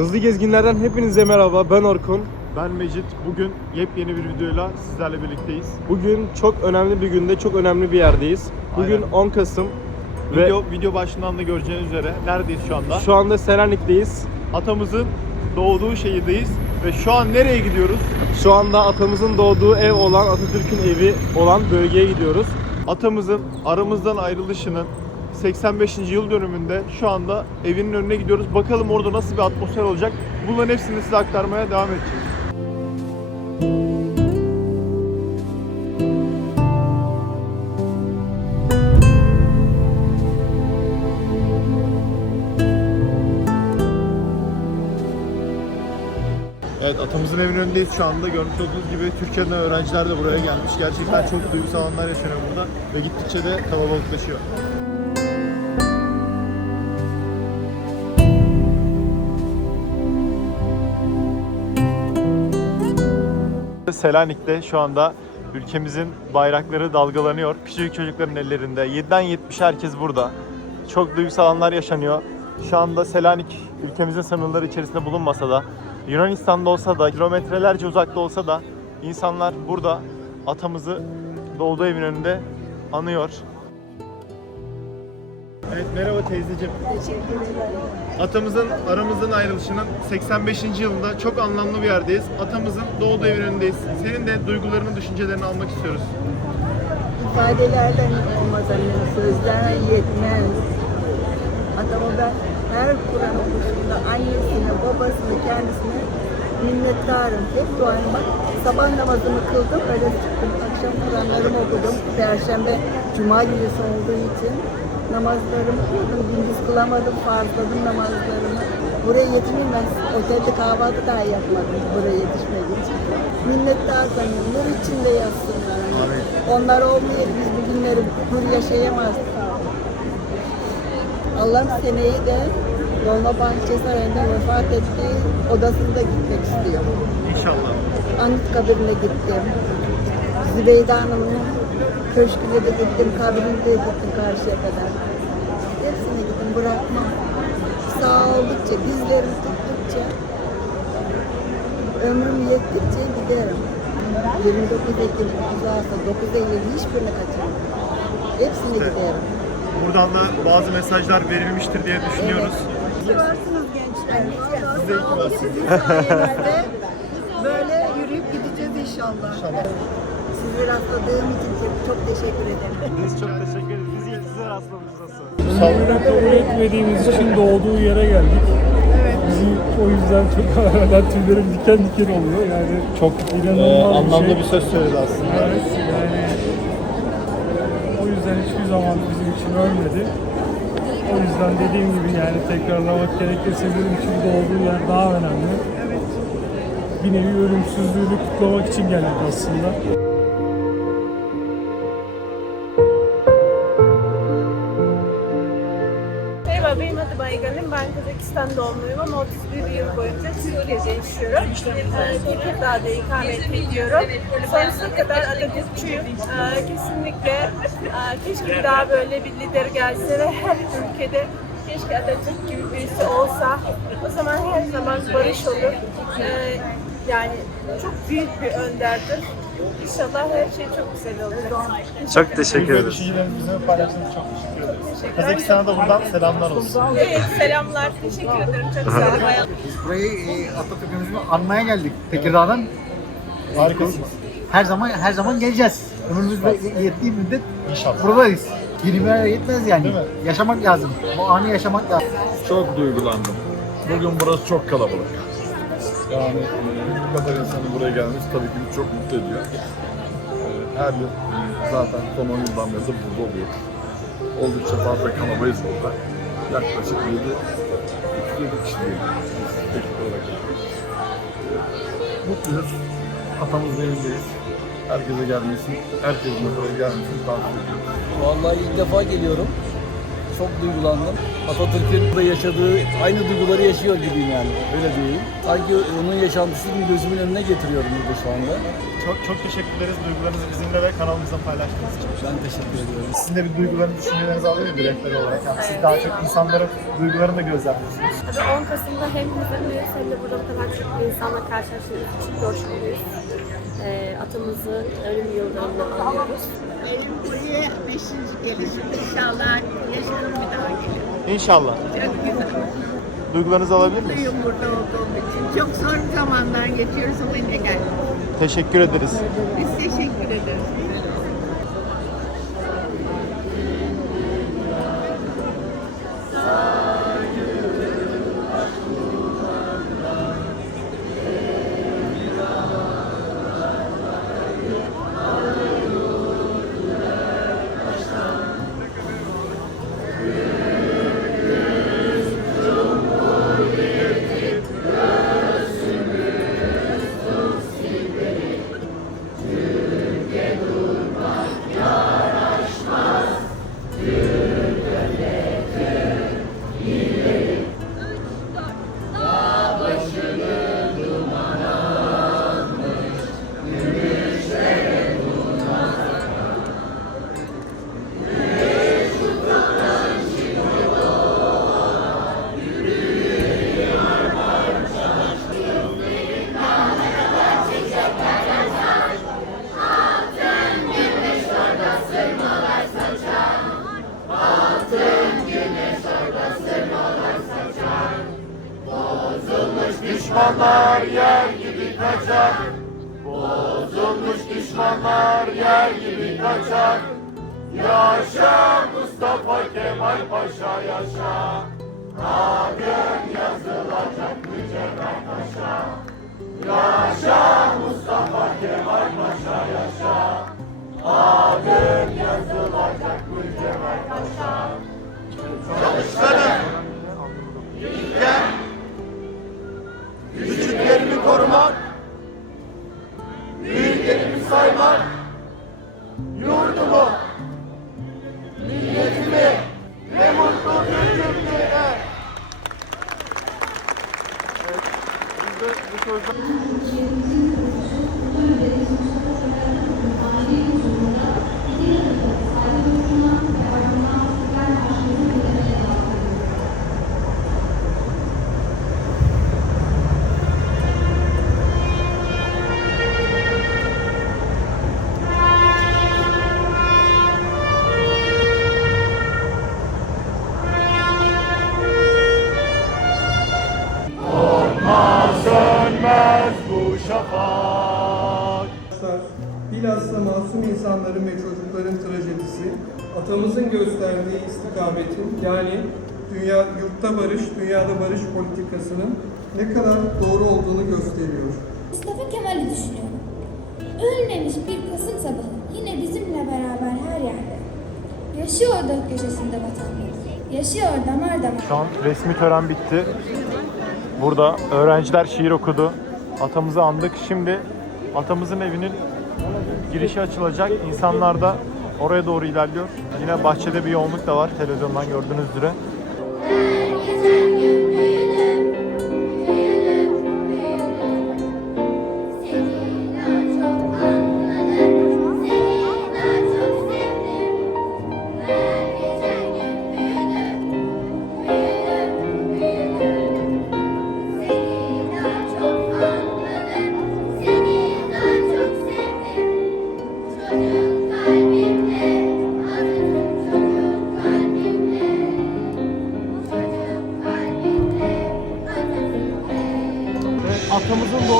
Hızlı Gezginler'den hepinize merhaba. Ben Orkun. Ben Mecit. Bugün yepyeni bir videoyla sizlerle birlikteyiz. Bugün çok önemli bir günde, çok önemli bir yerdeyiz. Bugün Aynen. 10 Kasım ve Video, video başından da göreceğiniz üzere neredeyiz şu anda? şu anda Selanik'teyiz. Atamızın doğduğu şehirdeyiz ve şu an nereye gidiyoruz? Şu anda atamızın doğduğu ev olan Atatürk'ün evi olan bölgeye gidiyoruz. Atamızın aramızdan ayrılışının 85. yıl dönümünde şu anda evinin önüne gidiyoruz. Bakalım orada nasıl bir atmosfer olacak. Bunların hepsini size aktarmaya devam edeceğiz. Evet atamızın evinin önündeyiz şu anda. Görmüş olduğunuz gibi Türkiye'den öğrenciler de buraya gelmiş. Gerçekten çok duygusal anlar yaşanıyor burada ve gittikçe de kalabalıklaşıyor. Selanik'te şu anda ülkemizin bayrakları dalgalanıyor. Küçük çocukların ellerinde. 7'den 70 herkes burada. Çok duygusal anlar yaşanıyor. Şu anda Selanik ülkemizin sınırları içerisinde bulunmasa da Yunanistan'da olsa da kilometrelerce uzakta olsa da insanlar burada atamızı doğduğu evin önünde anıyor. Evet merhaba teyzeciğim. Atamızın aramızdan ayrılışının 85. yılında çok anlamlı bir yerdeyiz. Atamızın doğduğu evin önündeyiz. Senin de duygularını, düşüncelerini almak istiyoruz. ifadelerden olmaz annem, sözler yetmez. Adamı ben her Kur'an okuşunda annesine, babasına, kendisine minnettarım. Hep duayım bak. Sabah namazımı kıldım, öyle çıktım. Akşam Kur'anlarımı okudum. Perşembe, Cuma gecesi olduğu için namazlarımı kıldım. Gündüz kılamadım, farzladım namazlarımı. Buraya ben otelde kahvaltı daha yapmadım buraya yetişmek için. Minnettar sanıyorum. Nur içinde yatsınlar. Onlar olmayıp biz bugünleri nur yaşayamazdık. Allah seneyi de Dolmabahçe Sarayı'nda vefat ettiği odasında gitmek istiyor. İnşallah. Anıtkabir'ine gittim. Zübeyde Hanım'ın köşküne de gittim, kabrine de gittim karşıya kadar. Hepsine gittim, bırakmam. Sağ oldukça, dizlerim tuttukça, ömrüm yettikçe giderim. 29 Ekim, 30 Ağustos, 9 Eylül hiçbirini kaçırmam. Hepsine İşte. giderim. Buradan da bazı mesajlar verilmiştir diye düşünüyoruz. İyi varsınız gençler. Siz de iyi. Sizin sayenizde böyle yürüyüp gideceğiz inşallah. Sizi rastladığım için çok, teşekkür ederim. Biz çok teşekkür ederiz. Biz ilk size rastlamışız nasıl? Ömrünü kabul etmediğimiz için doğduğu yere geldik. Bizi o yüzden çok aradan tüylerim diken diken oluyor. Yani çok inanılmaz anlamlı şey. bir söz söyledi aslında. Evet yani o yüzden hiçbir zaman bizim için ölmedi. O yüzden dediğim gibi yani tekrarlamak gerekirse benim için doğduğu yer daha önemli. Bir nevi ölümsüzlüğünü kutlamak için geldik aslında. Ben Kazakistan doğumluyum ama 31 yıl boyunca Suriye'de yaşıyorum. Ee, Tekirdağ'da ikamet ediyorum. Sonsuza kadar Atatürkçüyüm. Ee, kesinlikle e, keşke daha böyle bir lider gelse ve her ülkede keşke Atatürk gibi birisi olsa. O zaman her zaman barış olur. Ee, yani çok büyük bir önderdir. İnşallah her şey çok güzel olur. Çok teşekkür Böyle ederiz. düşüncelerinizi paylaştığınız çok teşekkür ederiz. Kazakistan'a da buradan selamlar olsun. Evet, selamlar. Teşekkür ederim. Çok sağ olun. Burayı e, Atatürk'ümüzü anmaya geldik Tekirdağ'dan. Harikasınız. Her zaman her zaman geleceğiz. Ömrümüz yettiği müddet İnşallah. buradayız. 20 ay yetmez yani. Yaşamak lazım. Bu anı yaşamak lazım. Çok duygulandım. Bugün burası çok kalabalık. Yani bu kadar insanın buraya gelmesi tabii ki çok mutlu ediyor. E, Her yıl e, zaten son 10 yıldan beri de burada oluyor. Oldukça fazla kalabayız burada. Yaklaşık 7 7 kişi diyelim. Ekip olarak. Mutluyuz. Atamızın evindeyiz. Herkese gelmesini, herkesin buraya gelmesini tavsiye ediyoruz. Vallahi ilk defa geliyorum. Çok duygulandım. Atatürk'ün burada yaşadığı aynı duyguları yaşıyor gibiyim yani. Öyle diyeyim. Sanki onun yaşantısını gözümün önüne getiriyorum burada şu anda. Çok çok teşekkür ederiz duygularınızı bizimle ve kanalımızda paylaştığınız için. Ben teşekkür ediyorum. Sizin de bir duygularını, düşüncelerinizi bir rehber olarak? Yani siz daha çok insanların duygularını da gözlemliyorsunuz. Tabii 10 Kasım'da hem huzurluyuz hem de burada bu kadar çok insanla karşılaştığımız için coşkuluyuz. Ee, atamızın ölüm yıldönümünü anlıyoruz. Benim buraya beşinci gelişim. İnşallah yaşarım bir daha gelirim. İnşallah. Çok güzel. Duygularınızı alabilir miyiz? Mutluyum burada olduğum için. Çok zor bir zamandan geçiyoruz ama yine geldik. Teşekkür ederiz. Biz teşekkür ederiz. Bozulmuş düşmanlar yer gibi kaçar. Yaşa Mustafa Kemal Paşa yaşa. Adın yazılacak mücevher taşa. Yaşa Mustafa Kemal Paşa yaşa. Adın yazılacak mücevher taşa. Çalışkanım. Gel. Küçüklerimi korumak, barış politikasının ne kadar doğru olduğunu gösteriyor. Mustafa Kemal'i düşünüyorum. Ölmemiş bir Kasım sabahı yine bizimle beraber her yerde. Yaşıyor dört köşesinde vatandaş. Yaşıyor damar damar. Şu an resmi tören bitti. Burada öğrenciler şiir okudu. Atamızı andık. Şimdi atamızın evinin girişi açılacak. İnsanlar da oraya doğru ilerliyor. Yine bahçede bir yoğunluk da var televizyondan gördüğünüz üzere.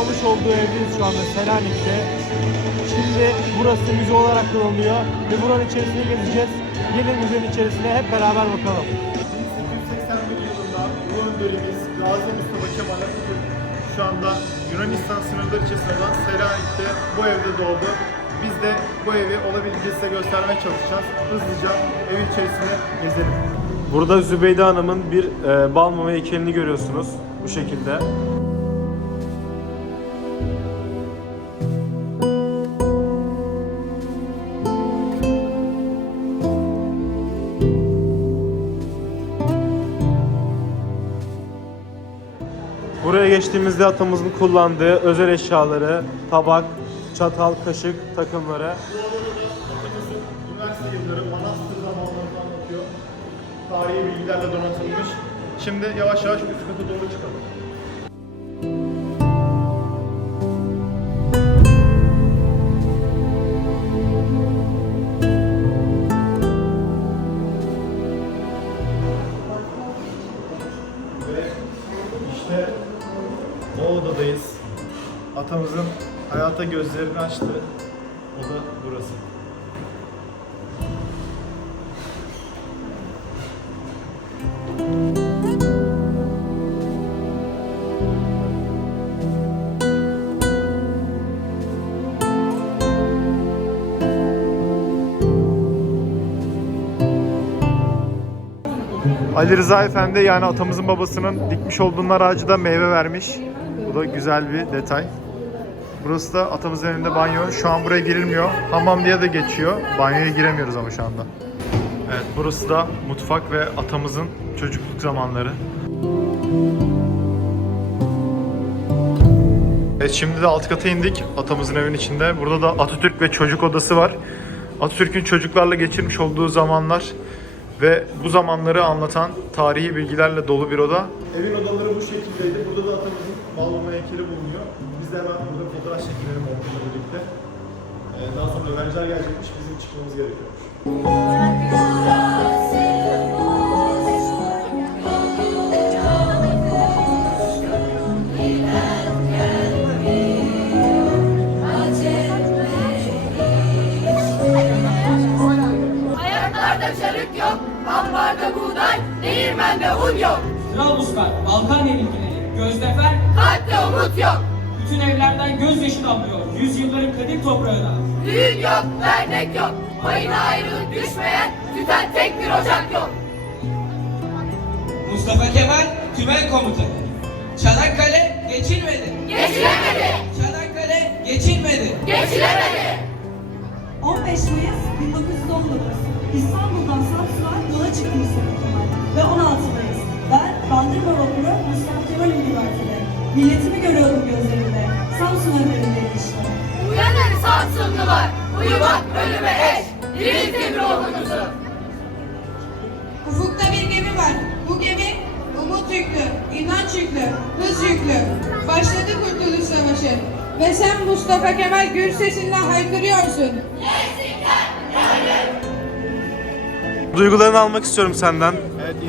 Doğmuş olduğu evdeyiz şu anda Selanik'te. Şimdi burası müze olarak kullanılıyor ve buranın içerisine gezeceğiz. Gelin müzenin içerisine hep beraber bakalım. 1881 yılında bu önderimiz Gazi Mustafa Kemal Atatürk şu anda Yunanistan sınırları içerisinde olan Selanik'te bu evde doğdu. Biz de bu evi olabildiğince size göstermeye çalışacağız. Hızlıca evin içerisine gezelim. Burada Zübeyde Hanım'ın bir e, bal mum heykelini görüyorsunuz bu şekilde. Geçtiğimizde atamızın kullandığı özel eşyaları, tabak, çatal, kaşık takımları. Üniversite yılları manastır zamanlarını anlatıyor. Tarihi bilgilerle donatılmış. Şimdi yavaş yavaş üst kata doğru çıkalım. Gözlerini açtı. Oda burası. Ali Rıza Efendi yani atamızın babasının dikmiş olduğu nar ağacı da meyve vermiş. Bu da güzel bir detay. Burası da atamızın evinde banyo. Şu an buraya girilmiyor. Hamam diye de geçiyor. Banyoya giremiyoruz ama şu anda. Evet burası da mutfak ve atamızın çocukluk zamanları. Evet şimdi de alt kata indik atamızın evin içinde. Burada da Atatürk ve çocuk odası var. Atatürk'ün çocuklarla geçirmiş olduğu zamanlar ve bu zamanları anlatan tarihi bilgilerle dolu bir oda. Evin odaları bu şekildeydi. Burada da atamızın balmumu heykeli bulunuyor. Biz de hemen burada fotoğraf çekinelim onunla birlikte. Ee, daha sonra öğrenciler gelecekmiş, bizim çıkmamız gerekiyormuş. Ayaklarda çarık yok, ambarda buğday, değirmende un yok. Trablusgar, Balkan yenilgileri, gözdefer, Kalpte umut yok, bütün evlerden gözyaşı damlıyor. Yüzyılların kadim toprağına. düğün yok, dernek yok. Payına ayrılık düşmeyen, tüten tek bir ocak yok. Mustafa Kemal, tümen komutanı. Çanakkale geçilmedi. Geçilemedi, Çanakkale geçilmedi. geçilemedi. 15 Mayıs 1919 İstanbul'dan Samsun'a yola çıktı Mustafa Kemal ve 16 Mayıs Bandırma Vapuru Mustafa Kemal Üniversitesi'nde milletimi görüyorum gözlerimde Samsun'a önlerinde işte. Uyanın Samsunlular, uyumak ölüme eş. Diriltin ruhunuzu. Ufukta bir gemi var. Bu gemi umut yüklü, inanç yüklü, hız yüklü. Başladı Kurtuluş Savaşı. Ve sen Mustafa Kemal gür sesinle haykırıyorsun. Duygularını almak istiyorum senden.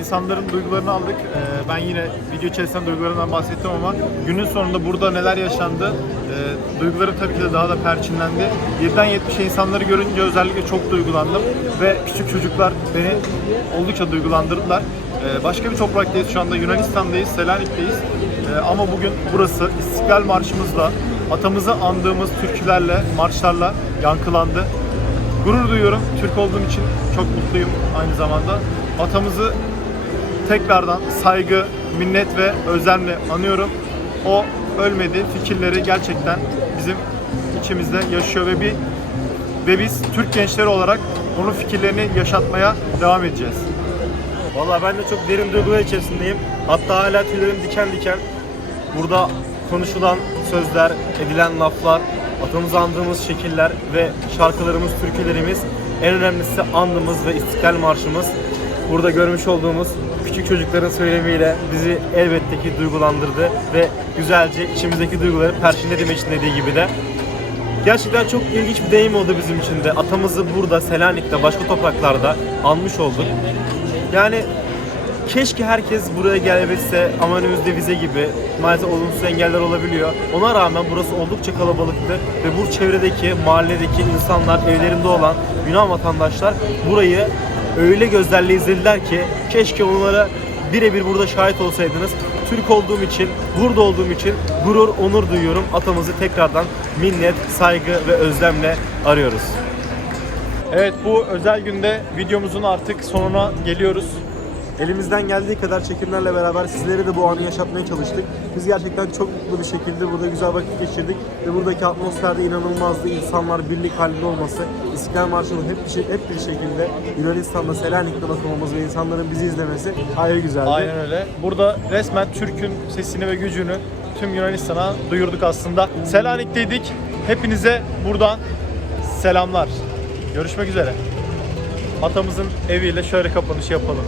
İnsanların duygularını aldık. Ee, ben yine video içerisinde duygularından bahsettim ama günün sonunda burada neler yaşandı e, duygularım tabii ki de daha da perçinlendi. 7'den 70'e insanları görünce özellikle çok duygulandım ve küçük çocuklar beni oldukça duygulandırdılar. Ee, başka bir topraktayız şu anda Yunanistan'dayız, Selanik'teyiz. Ama bugün burası İstiklal Marşımızla, atamızı andığımız türkülerle, marşlarla yankılandı. Gurur duyuyorum. Türk olduğum için çok mutluyum aynı zamanda. Atamızı tekrardan saygı, minnet ve özlemle anıyorum. O ölmedi. Fikirleri gerçekten bizim içimizde yaşıyor ve bir ve biz Türk gençleri olarak onun fikirlerini yaşatmaya devam edeceğiz. Vallahi ben de çok derin duygular içerisindeyim. Hatta hala tüylerim diken diken. Burada konuşulan sözler, edilen laflar, atamızı andığımız şekiller ve şarkılarımız, türkülerimiz, en önemlisi andımız ve İstiklal Marşımız. Burada görmüş olduğumuz küçük çocukların söylemiyle bizi elbette ki duygulandırdı ve güzelce içimizdeki duyguları perçinledi Meçin dediği gibi de. Gerçekten çok ilginç bir deneyim oldu bizim için de. Atamızı burada, Selanik'te, başka topraklarda anmış olduk. Yani keşke herkes buraya gelebilse ama önümüzde vize gibi maalesef olumsuz engeller olabiliyor. Ona rağmen burası oldukça kalabalıktı ve bu çevredeki, mahalledeki insanlar, evlerinde olan Yunan vatandaşlar burayı öyle gözlerle izlediler ki keşke onlara birebir burada şahit olsaydınız. Türk olduğum için, burada olduğum için gurur, onur duyuyorum. Atamızı tekrardan minnet, saygı ve özlemle arıyoruz. Evet bu özel günde videomuzun artık sonuna geliyoruz. Elimizden geldiği kadar çekimlerle beraber sizlere de bu anı yaşatmaya çalıştık. Biz gerçekten çok mutlu bir şekilde burada güzel vakit geçirdik ve buradaki atmosfer de inanılmazdı. İnsanlar birlik halinde olması, İstiklal Marşı'nın hep bir, şey, hep bir şekilde Yunanistan'da Selanik'te okumamız ve insanların bizi izlemesi ayrı güzeldi. Aynen öyle. Burada resmen Türk'ün sesini ve gücünü tüm Yunanistan'a duyurduk aslında. Selanik'teydik. Hepinize buradan selamlar. Görüşmek üzere. Atamızın eviyle şöyle kapanış yapalım.